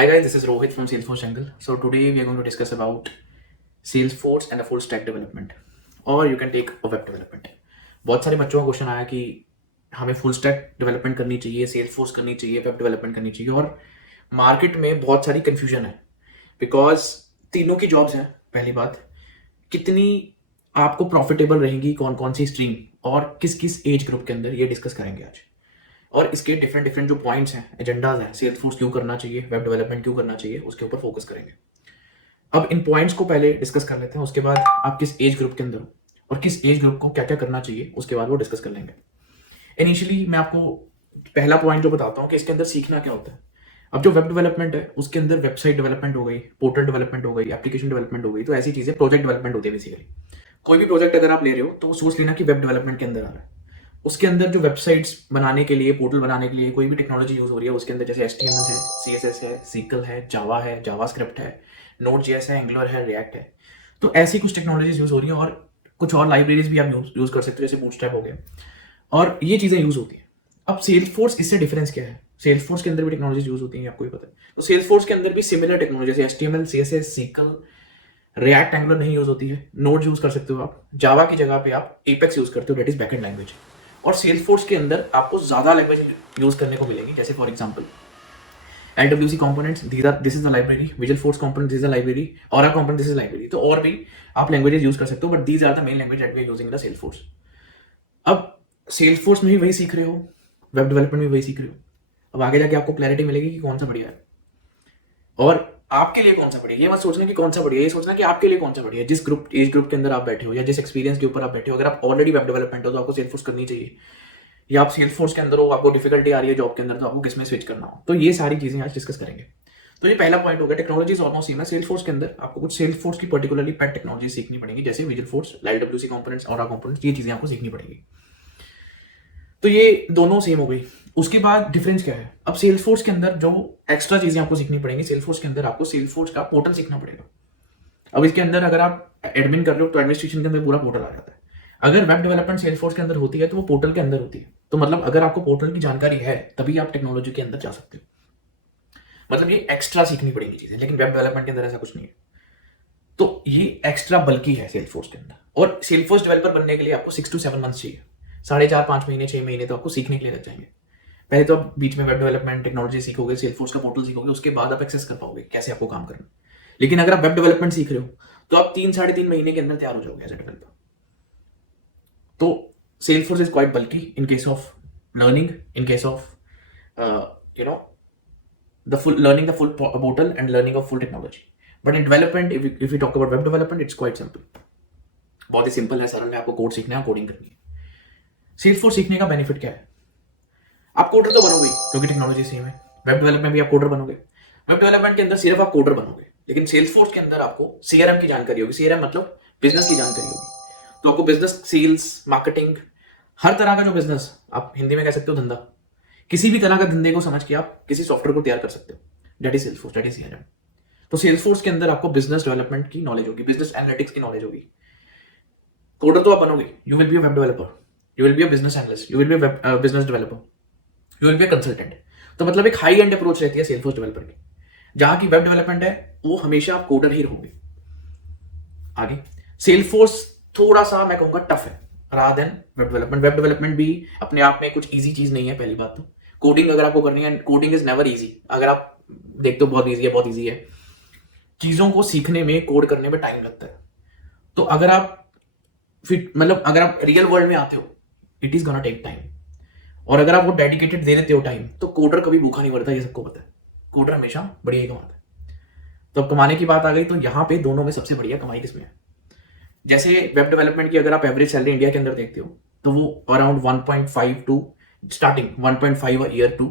Hi guys, this is Rohit from Salesforce Jungle. So today we are going to discuss about Salesforce and a full stack development, or you can take a web development. बहुत सारे बच्चों का question आया कि हमें full stack development करनी चाहिए, Salesforce करनी चाहिए, वेब डेवलपमेंट करनी चाहिए, और मार्केट में बहुत सारी कंफ्यूजन है बिकॉज तीनों की जॉब्स हैं. पहली बात, कितनी आपको प्रॉफिटेबल रहेंगी, कौन कौन सी स्ट्रीम और किस किस एज ग्रुप के अंदर, ये डिस्कस करेंगे आज. और इसके डिफरेंट डिफरेंट जो पॉइंट्स हैं, एजेंडाज हैं, सेल्सफोर्स क्यों करना चाहिए, वेब डेवलपमेंट क्यों करना चाहिए, उसके ऊपर फोकस करेंगे. अब इन पॉइंट्स को पहले डिस्कस कर लेते हैं, उसके बाद आप किस एज ग्रुप के अंदर हो और किस एज ग्रुप को क्या क्या करना चाहिए उसके बाद वो डिस्कस कर लेंगे. इनिशियली मैं आपको पहला पॉइंट जो बताता हूँ कि इसके अंदर सीखना क्या होता है. अब जो वेब डेवलपमेंट है उसके अंदर वेबसाइट डेवलपमेंट हो गई, पोर्टल डेवलपमेंट हो गई, एप्लीकेशन डेवलपमेंट हो गई, तो ऐसी चीजें प्रोजेक्ट डेवलपमेंट होती है. बेसिकली कोई भी प्रोजेक्ट अगर आप ले रहे हो तो सोच लेना कि वेब डेवलपमेंट के अंदर आ रहा है. उसके अंदर जो वेबसाइट्स बनाने के लिए, पोर्टल बनाने के लिए कोई भी टेक्नोलॉजी यूज हो रही है उसके अंदर, जैसे HTML है, CSS है, SQL है, जावा है, जावास्क्रिप्ट है, Node.js है, एंगुलर है, रिएक्ट है. तो ऐसी कुछ टेक्नोलॉजीज यूज हो रही है और कुछ और लाइब्रेरीज भी आप यूज कर सकते हो, जैसे बूटस्ट्रैप हो गया, और ये चीजें यूज होती है. अब सेल्सफोर्स, इससे डिफरेंस क्या है? सेल्सफोर्स के अंदर भी टेक्नोलॉजीज यूज होती है, आपको भी पता है. तो सेल्सफोर्स के अंदर भी सिमिलर टेक्नोलॉजी जैसे HTML, CSS, SQL, react, angular नहीं यूज होती है. नोड यूज कर सकते हो आप. जावा की जगह पे आप एपेक्स यूज करते हो, दैट इज बैकएंड लैंग्वेज. और सेल्सफोर्स के अंदर आपको ज्यादा लैंग्वेज यूज करने को मिलेगी, जैसे for example LWC components, this is the library. Visualforce components, this is the library. Aura component, this is library. तो और भी आप लैंग्वेजेस यूज कर सकते हो, but these are the main language that we are using in the Salesforce. अब Salesforce में भी वही सीख रहे हो, वेब डेवलपमेंट में वही सीख रहे हो. अब आगे जाके आपको क्लैरिटी मिलेगी कि कौन सा बढ़िया है और आपके लिए कौन सा बढ़िया. ये मत सोचना कि कौन सा बढ़िया, ये सोचना कि आपके लिए कौन सा बढ़िया है. जिस ग्रुप, एज ग्रुप के अंदर आप बैठे हो या जिस एक्सपीरियंस के ऊपर आप बैठे हो, अगर आप ऑलरेडी वेब डेवलपमेंट हो तो आपको सेल्सफोर्स करनी चाहिए, या आप सेल्सफोर्स के अंदर हो, आपको डिफिकल्टी आ रही है जॉब के अंदर, तो आपको किस में स्विच करना हो. तो ये सारी चीजें आज डिस्कस करेंगे. तो ये पहला पॉइंट हो गया. टेक्नोलॉजीज ऑलमोस्ट सेम है. सेल्सफोर्स के अंदर आपको कुछ सेल्सफोर्स की पर्टिकुलरली पेट टेक्नोलॉजी सीखनी पड़ेगी, जैसे विजुअलफोर्स, LWC कंपोनेंट्स, ऑरा कंपोनेंट्स, ये चीजें आपको सीखनी पड़ेगी. तो ये दोनों सेम हो गई. उसके बाद डिफरेंस क्या है? अब सेल्सफोर्स के अंदर जो एक्स्ट्रा चीजें आपको सीखनी पड़ेंगी, सेल्सफोर्स के अंदर आपको सेल्सफोर्स का पोर्टल सीखना पड़ेगा. अब इसके अंदर अगर आप एडमिन कर रहे हो तो एडमिनिस्ट्रेशन के अंदर पूरा पोर्टल आ जाता है. अगर वेब डेवलपमेंट सेल्सफोर्स के अंदर होती है तो वो पोर्टल के अंदर होती है. तो मतलब अगर आपको पोर्टल की जानकारी है तभी आप टेक्नोलॉजी के अंदर जा सकते हो. मतलब ये एक्स्ट्रा सीखनी पड़ेगी चीजें, लेकिन वेब डेवलपमेंट के अंदर ऐसा कुछ नहीं है. तो ये एक्स्ट्रा बल्कि है सेल्सफोर्स के अंदर. और सेल्सफोर्स डेवलपर बनने के लिए आपको 6 to 7 मंथ्स चाहिए. 4.5-5 महीने, 6 महीने तो आपको सीखने के लिए लग जाएंगे. पहले तो आप बीच में वेब डेवलपमेंट टेक्नोलॉजी सीखोगे, सेल्सफोर्स का पोर्टल सीखोगे, उसके बाद आप एक्सेस कर पाओगे कैसे आपको काम करना. लेकिन अगर आप वेब डेवलपमेंट सीख रहे हो तो आप 3-3.5 महीने के अंदर तैयार हो जाओगे एज ए डेवलपर. तो Salesforce is quite bulky in case of learning, in case of the full portal and learning of full technology. But in development, if we talk about web development, it's quite simple. बहुत ही simple है, सरल है. आपको code सीखना है, coding करनी है. Salesforce सीखने का बेनिफिट क्या है? आप कोडर तो बनोगे क्योंकि टेक्नोलॉजी सेम है. वेब डेवलपमेंट भी आप कोडर बनोगे. वेब डेवलपमेंट के अंदर सिर्फ आप कोडर बनोगे, लेकिन Salesforce के अंदर आपको CRM की जानकारी होगी. CRM मतलब बिजनेस की जानकारी होगी. तो आपको बिजनेस, सेल्स, मार्केटिंग, हर तरह का जो बिजनेस, आप हिंदी में कह सकते हो धंधा, किसी भी तरह का धंधे को समझ के आप किसी सॉफ्टवेयर को तैयार कर सकते हो. That is Salesforce, that is CRM. तो सेल्सफोर्स के अंदर आपको बिजनेस डेवलपमेंट की नॉलेज होगी, बिजनेस एनालिटिक्स की नॉलेज होगी. कोडर तो आप बनोगे, you will be a web developer, you will be a business analyst, you will be a business developer, you will be a consultant. तो मतलब एक हाई एंड अप्रोच रहती है सेल्सफोर्स डेवलपर की. जहां की वेब डेवलपमेंट है वो हमेशा आप कोडर ही रहोगे. आगे सेल्सफोर्स थोड़ा सा मैं कहूंगा टफ है rather than web development. Web development भी अपने आप में कुछ इजी चीज नहीं है. पहली बात तो कोडिंग अगर आपको करनी है, कोडिंग इज नेवर इजी. अगर आप देखते हो बहुत इजी है, बहुत इजी है. चीजों को सीखने में, कोड करने में टाइम लगता है. तो अगर आप फिर मतलब अगर आप रियल वर्ल्ड में आते हो, it is gonna take time. और अगर आप वो डेडिकेटेड दे देते हो टाइम, तो कोडर कभी भूखा नहीं मरता, ये सबको पता है. कोडर हमेशा बढ़िया ही कमाता है. तो अब कमाने की बात आ गई, तो यहाँ पे दोनों में सबसे बढ़िया कमाई किसमें है? जैसे वेब डेवलपमेंट की अगर आप एवरेज सैलरी इंडिया के अंदर देखते हो तो वो around 1.5 to starting 1.5 year to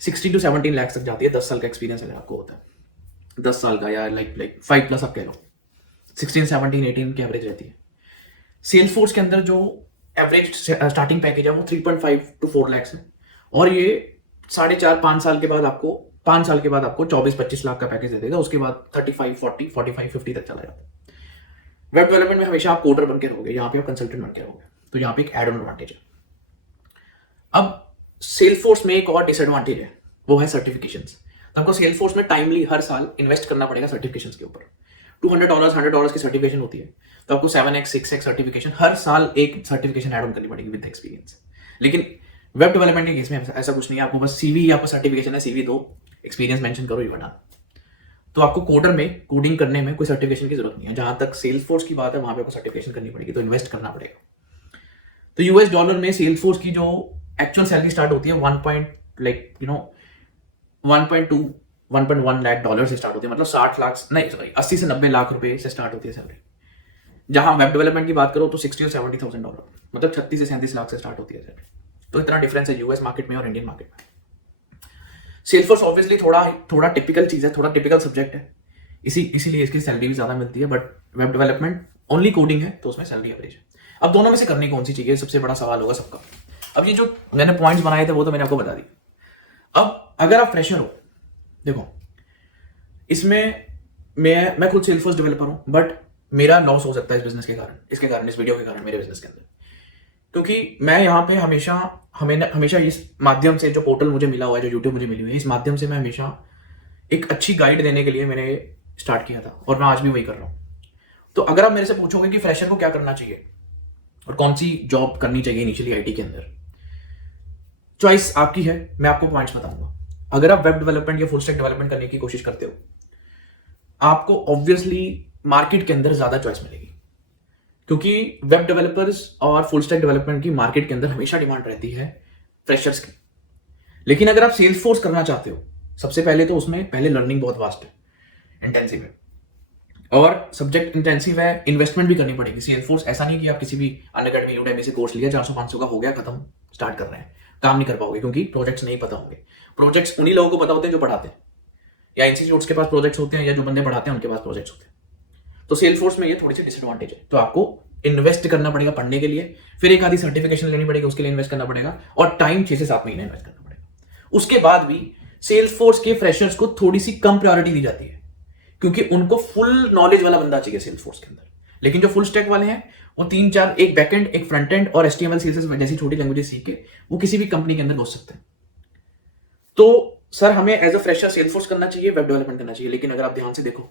16 to 17 lakh तक जाती है. 10 साल का एक्सपीरियंस अगर आपको होता है, 10 साल का, या लाइक 5+ आप कह लो, 16, 17, 18 की एवरेज रहती है. सेल्सफोर्स के अंदर जो एवरेज स्टार्टिंग पैकेज है वो 3.5 to 4 लाख है. और ये 4.5-5 साल के बाद आपको 5 साल के बाद आपको 24-25 लाख का पैकेज दे देगा. उसके बाद 35, 40, 45, 50 तक चला जाता है. वेब डेवलपमेंट में हमेशा आप कोडर बन के रहोगे, यहाँ पे आप कंसल्टेंट बन के रहोगे. तो यहाँ पे एक एड ऑन एडवांटेज है. अब सेल्सफोर्स में एक और डिसएडवांटेज है, वो है सर्टिफिकेशंस. तो आपको सेल्स फोर्स में टाइमली हर साल इन्वेस्ट करना पड़ेगा सर्टिफिकेशन के ऊपर। $200 $100 की सर्टिफिकेशन होती है, तो आपको 7x 6x सर्टिफिकेशन हर साल एक सर्टिफिकेशन ऐड ऑन करनी पड़ेगी विद एक्सपीरियंस। लेकिन वेब डेवलपमेंट के केस में ऐसा कुछ नहीं है, आपको बस सीवी, आपका सर्टिफिकेशन है, सीवी दो, एक्सपीरियंस मेंशन करो, ये बना। तो आपको कोडर में कोडिंग करने में कोई सर्टिफिकेशन की जरूरत नहीं है। जहां तक सेल्स फोर्स की बात है वहां पे आपको सर्टिफिकेशन करनी पड़ेगी, तो इन्वेस्ट करना पड़ेगा। तो यूएस डॉलर में सेल्स फोर्स की जो एक्चुअल सैलरी स्टार्ट होती है 1.1 लाख डॉलर से स्टार्ट होती है, मतलब 60 लाख नहीं, सॉरी 80 से 90 लाख रुपए से स्टार्ट होती है सैलरी। जहां वेब डेवलपमेंट की बात करो तो 60 और 70,000 डॉलर, मतलब 36 से 37 लाख से स्टार्ट होती है सैलरी। तो इतना डिफरेंस है यूएस मार्केट में और इंडियन मार्केट में। सेल्सफोर्स ऑब्वियसली थोड़ा टिपिकल चीज है, थोड़ा टिपिकल सब्जेक्ट है, इसीलिए इसकी सैलरी भी ज्यादा मिलती है। But web development only coding है, तो उसमें सैलरी एवरेज है। अब दोनों में से करनी कौन सी चाहिए, सबसे बड़ा सवाल होगा सबका। अब ये जो मैंने पॉइंट्स बनाए थे वो तो मैंने आपको बता दिया। अब अगर आप फ्रेशर हो, देखो इसमें मैं खुद सेल्सफोर्स डेवलपर हूं, बट मेरा लॉस हो सकता है इस बिजनेस के कारण, इस वीडियो के कारण, मेरे बिजनेस के अंदर। क्योंकि मैं यहाँ पे हमेशा इस माध्यम से, जो पोर्टल मुझे मिला हुआ है, जो यूट्यूब मुझे मिली हुई है, इस माध्यम से मैं हमेशा एक अच्छी गाइड देने के लिए मैंने स्टार्ट किया था, और मैं आज भी वही कर रहा हूँ। तो अगर आप मेरे से पूछोगे कि फ्रेशर को क्या करना चाहिए और कौन सी जॉब करनी चाहिए इनिशियली आईटी के अंदर, चॉइस आपकी है। मैं आपको पॉइंट्स बताऊंगा। अगर आप वेब डेवलपमेंट या फुल स्टैक डेवलपमेंट करने की कोशिश करते हो, आपको ऑब्वियसली मार्केट के अंदर ज्यादा चॉइस मिलेगी, क्योंकि वेब डेवलपर्स और फुल स्टैक डेवलपमेंट की मार्केट के अंदर हमेशा डिमांड रहती है फ्रेशर्स की। लेकिन अगर आप सेल्स फोर्स करना चाहते हो, सबसे पहले तो उसमें पहले लर्निंग बहुत वास्ट है, इंटेंसिव है, और सब्जेक्ट इंटेंसिव है, इन्वेस्टमेंट भी करनी पड़ेगी। सेल्स फोर्स ऐसा नहीं कि आप किसी भी अनअकैडमी यूडेमी से कोर्स लिया, 400-500 का हो गया, खत्म, स्टार्ट कर रहे हैं, काम नहीं कर पाओगे, क्योंकि प्रोजेक्ट्स नहीं पता होंगे। प्रोजेक्ट्स उन्हीं लोगों को पता होते हैं जो पढ़ाते हैं, या इंस्टीट्यूट्स के पास प्रोजेक्ट्स होते हैं, या जो बंदे पढ़ाते हैं उनके पास प्रोजेक्ट्स होते हैं। तो सेल्स फोर्स में ये थोड़ी सी डिसएडवांटेज है। तो आपको इन्वेस्ट करना पड़ेगा पढ़ने के लिए, फिर एक आधी सर्टिफिकेशन लेनी पड़ेगी, उसके लिए इन्वेस्ट करना पड़ेगा, और टाइम 6 से 7 महीने इन्वेस्ट करना पड़ेगा। उसके बाद भी सेल्स फोर्स के फ्रेशर्स को थोड़ी सी कम प्रायोरिटी दी जाती है, क्योंकि उनको फुल नॉलेज वाला बंदा चाहिए सेल्स फोर्स के अंदर। लेकिन जो फुल स्टैक वाले हैं, वो 3-4, एक बैकएंड, एक फ्रंट एंड और HTML CSS जैसी छोटी लैंग्वेजेस सीख के वो किसी भी कंपनी के अंदर घुस सकते हैं। तो सर हमें as a fresher Salesforce करना चाहिए, वेब डेवलपमेंट करना चाहिए। लेकिन अगर आप ध्यान से देखो,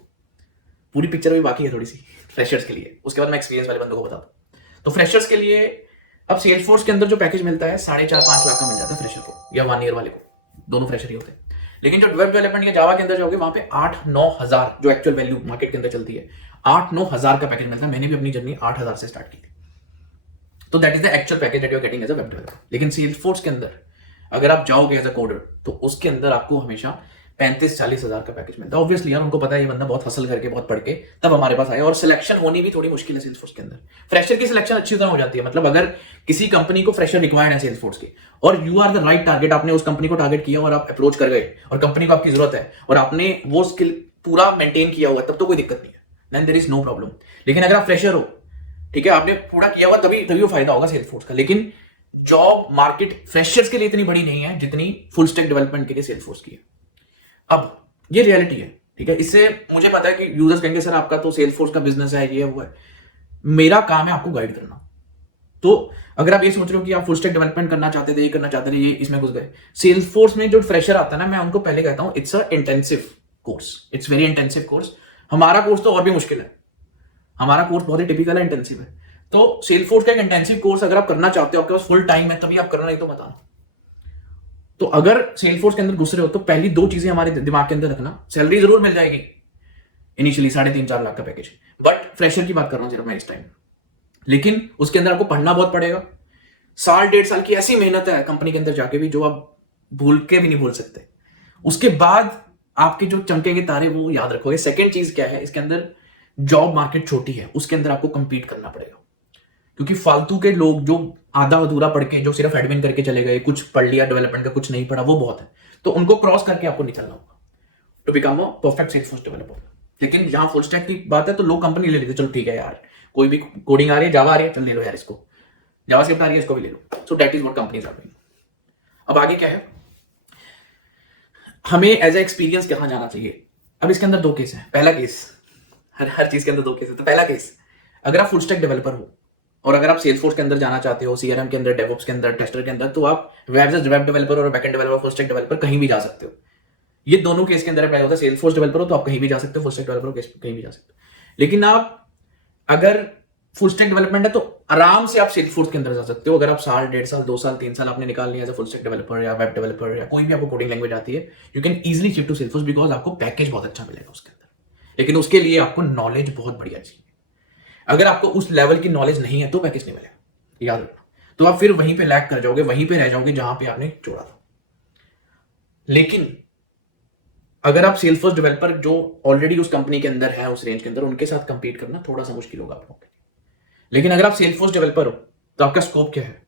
पूरी पिक्चर भी बाकी है थोड़ी सी फ्रेशर्स के लिए, उसके बाद मैं एक्सपीरियंस वाले बंदों को बताता हूं। तो फ्रेशर्स के लिए अब सेल्स फोर्स के अंदर जो पैकेज मिलता है 4.5-5 लाख का मिल जाता है फ्रेशर को, या 1 ईयर वाले को, दोनों फ्रेशर ही होते हैं। लेकिन जो वेब डेवलपमेंट या जावा के अंदर जाओगे, वहां पे 8-9 हजार, जो एक्चुअल वैल्यू मार्केट के अंदर चलती है, 8-9 हजार का पैकेज मिलता है। मैंने भी अपनी जर्नी 8 हजार से स्टार्ट की थी। तो that is the actual package that you are getting as a web developer. लेकिन सेल्स फोर्स के अंदर अगर आप जाओगे एज अ कोडर, तो उसके अंदर आपको हमेशा 35-40 हजार का पैकेज मिलता है। ऑब्वियसली यार, उनको पता है ये बंदा बहुत हसल करके, बहुत पढ़ के तब हमारे पास आया, और सिलेक्शन होनी भी थोड़ी मुश्किल है सेल्स फोर्स के अंदर। फ्रेशर की सिलेक्शन अच्छी तरह हो जाती है, मतलब अगर किसी कंपनी को फ्रेशर रिक्वायर्ड है सेल्स फोर्स की, और you are the right target, आपने उस कंपनी को टारगेट किया और आप अप्रोच कर गए, और कंपनी को आपकी जरूरत है, और आपने वो स्किल पूरा मेंटेन किया हुआ, तब तो कोई दिक्कत नहीं है, then there is no problem. लेकिन अगर आप फ्रेशर हो, ठीक है, आपने पूरा किया हुआ, तभी वो फायदा होगा सेल्स फोर्स का। लेकिन जॉब मार्केट फ्रेशर्स के लिए इतनी बड़ी नहीं है जितनी फुल स्टैक डेवलपमेंट के लिए सेल्स फोर्स की है। अब ये रियलिटी है, ठीक है। इससे मुझे पता है कि यूजर्स कहेंगे सर आपका तो सेल्स फोर्स का बिजनेस है, ये वो है। मेरा काम है आपको गाइड करना। तो अगर आप ये सोच रहे हो कि आप फुल स्टैक डेवलपमेंट करना चाहते थे, ये करना चाहते थे, ये इसमें घुस गए, सेल्स फोर्स में जो फ्रेशर आता है ना, मैं उनको पहले कहता हूं it's a intensive course, it's very intensive course. हमारा कोर्स तो और भी मुश्किल है, हमारा कोर्स बहुत ही टिपिकल है, इंटेंसिव है। तो सेल्स फोर्स का एक इंटेंसिव कोर्स अगर आप करना चाहते हो, आपके पास फुल टाइम है, तभी आप करना, नहीं तो मत आना। तो अगर सेल्स फोर्स के अंदर घुस रहे हो, तो पहली 2 चीजें हमारे दिमाग के अंदर रखना। सैलरी जरूर मिल जाएगी इनिशियली, 3.5-4 लाख का पैकेज, बट फ्रेशर की बात कर रहा हूं सिर्फ मैं इस टाइम। लेकिन उसके अंदर आपको पढ़ना बहुत पड़ेगा। 1.5 साल की ऐसी मेहनत है कंपनी के अंदर जाके भी, जो आप भूल के भी नहीं भूल सकते। उसके बाद आपके जो चमकेंगे तारे, वो याद रखोगे। सेकेंड चीज क्या है, इसके अंदर जॉब मार्केट छोटी है, उसके अंदर आपको कंपीट करना पड़ेगा। क्योंकि फालतू के लोग जो आधा अधूरा पढ़ के, जो सिर्फ एडमिन करके चले गए, कुछ पढ़ लिया डेवलपमेंट का, कुछ नहीं पढ़ा, वो बहुत है। तो उनको क्रॉस करके आपको निकलना होगा to become a perfect Salesforce developer. लेकिन जहां फुल स्टैक की बात है, तो लोग कंपनी ले लेते, चलो ठीक है यार, कोई भी कोडिंग आ रही है, जावा आ रही है, चल ले लो यार इसको, जावास्क्रिप्ट आ रही है, इसको भी ले लो। So that is what companies are doing. अब आगे क्या है, हमें एज ए एक्सपीरियंस कहां जाना चाहिए। अब इसके अंदर 2 केस है। पहला केस, हर चीज के अंदर 2 केस है। तो पहला केस, अगर आप फुल स्टैक डेवलपर हो और अगर आप सेल्स फोर्स के अंदर जाना चाहते हो, सीआरएम के अंदर, डेवऑप्स के अंदर, टेस्टर के अंदर, तो आप वेब डेवलपर और backend developer, full stack developer कहीं भी जा सकते हो। ये दोनों केस के अंदर अप्लाई होता है। सेल्स फोर्स डेवलपर हो तो आप कहीं भी जा सकते हो, फुल स्टैक डेवलपर हो कहीं भी जा सकते हो। लेकिन आप अगर फुल स्टैक डेवलपमेंट है तो आराम से आप सेल्स फोर्स के अंदर जा सकते हो। अगर आप साल, 1.5 साल, 2 साल, 3 साल आपने निकाल लिया as a full stack developer या वेब डेवलपर या कोई भी आपको कोडिंग लैंग्वेज आती है, you can easily shift to Salesforce because आपको पैकेज बहुत अच्छा मिलेगा उसके अंदर। लेकिन उसके लिए आपको नॉलेज बहुत बढ़िया चाहिए। अगर आपको उस लेवल की नॉलेज नहीं है तो पैकेज नहीं मिलेगा, याद रखना। तो आप फिर वहीं पे लैग कर जाओगे, वहीं पे रह जाओगे जहां पे आपने जोड़ा था। लेकिन अगर आप सेल्स फोर्स डेवलपर जो ऑलरेडी उस कंपनी के अंदर है, उस रेंज के अंदर, उनके साथ कंपीट करना थोड़ा सा मुश्किल होगा आप लोगों के लिए। लेकिन अगर आप सेल्स फोर्स डेवलपर हो तो आपका स्कोप क्या है?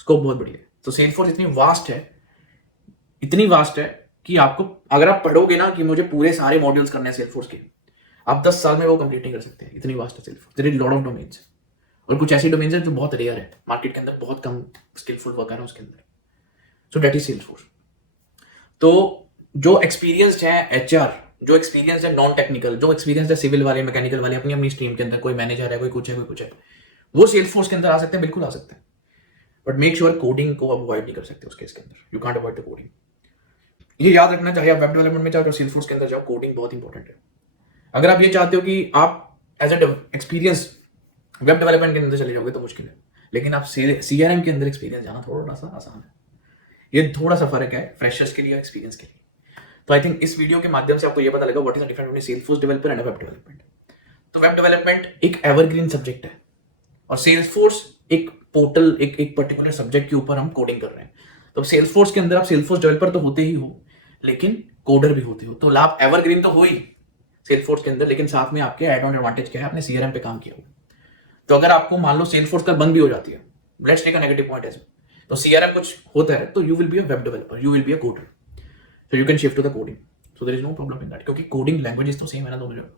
स्कोप बहुत बढ़िया है। तो सेल्स फोर्स इतनी वास्ट है कि आपको, अगर आप पढ़ोगे ना कि मुझे पूरे सारे मॉड्यूल्स करने हैं सेल्स फोर्स के, आप 10 साल में वो कंप्लीट नहीं कर सकते हैं। इतनी वास्ट है Salesforce. There is lot of domains, और कुछ ऐसे डोमेन्स हैं जो बहुत रेयर है, मार्केट के अंदर बहुत कम स्किलफुल वर्कर है उसके अंदर। So that is Salesforce. तो जो एक्सपीरियंस्ड है एचआर, जो एक्सपीरियंस है नॉन टेक्निकल, जो एक्सपीरियंस है सिविल वाले, मैकेनिकल वाले, अपनी अपनी स्ट्रीम के अंदर, कोई मैनेजर है, कोई कुछ है, वो सेल्स फोर्स के अंदर आ सकते हैं, बिल्कुल आ सकते हैं। बट मेक श्योर कोडिंग को आप अवॉइड नहीं कर सकते उसके अंदर। You can't avoid the coding. ये याद रखना, चाहे आप वेब डेवलपमेंट में चाहे सेल्स फोर्स के अंदर जाओ, कोडिंग बहुत इंपॉर्टेंट है। अगर आप ये चाहते हो कि आप as a experience web development के अंदर चले जाओगे तो मुश्किल है। लेकिन आप सीआरएम के अंदर एक्सपीरियंस जाना थोड़ा सा आसान है। ये थोड़ा सा फर्क है फ्रेशर्स के लिए और एक्सपीरियंस के लिए। तो आई थिंक इस वीडियो के माध्यम से आपको ये पता लगा what is the difference between Salesforce developer and web development. तो वेब डेवलपमेंट एक एवरग्रीन सब्जेक्ट है और सेल्स फोर्स एक पोर्टल, एक पर्टिकुलर सब्जेक्ट के ऊपर हम कोडिंग कर रहे हैं। तो सेल्स फोर्स के अंदर आप सेल्स फोर्स डेवलपर तो होते ही हो, लेकिन कोडर भी होते हो। तो लाभ एवरग्रीन तो हो ही सेल्स फोर्स के अंदर, लेकिन साथ में आपके एड ऑन एडवांटेज क्या है, आपने सीआरएम पे काम किया हो। तो अगर आपको मान लो सेल्स फोर्स का बंद भी हो जाती है, let's take a negative point as, तो सीआरएम कुछ होता है, तो you will be a web developer, you will be a coder, so you can shift to the coding. So there is no problem in that, क्योंकि coding languages तो same है ना दोनों जगह।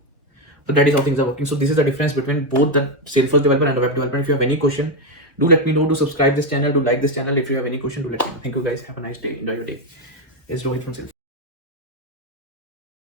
So that is how things are working. So this is the difference between both the Salesforce developer and the web developer. If you have any question, do let me know. Do subscribe this channel. Do like this channel. If you have any question, do let me know. Thank you guys. Have a nice day. Enjoy your day. It's Rohit from Salesforce.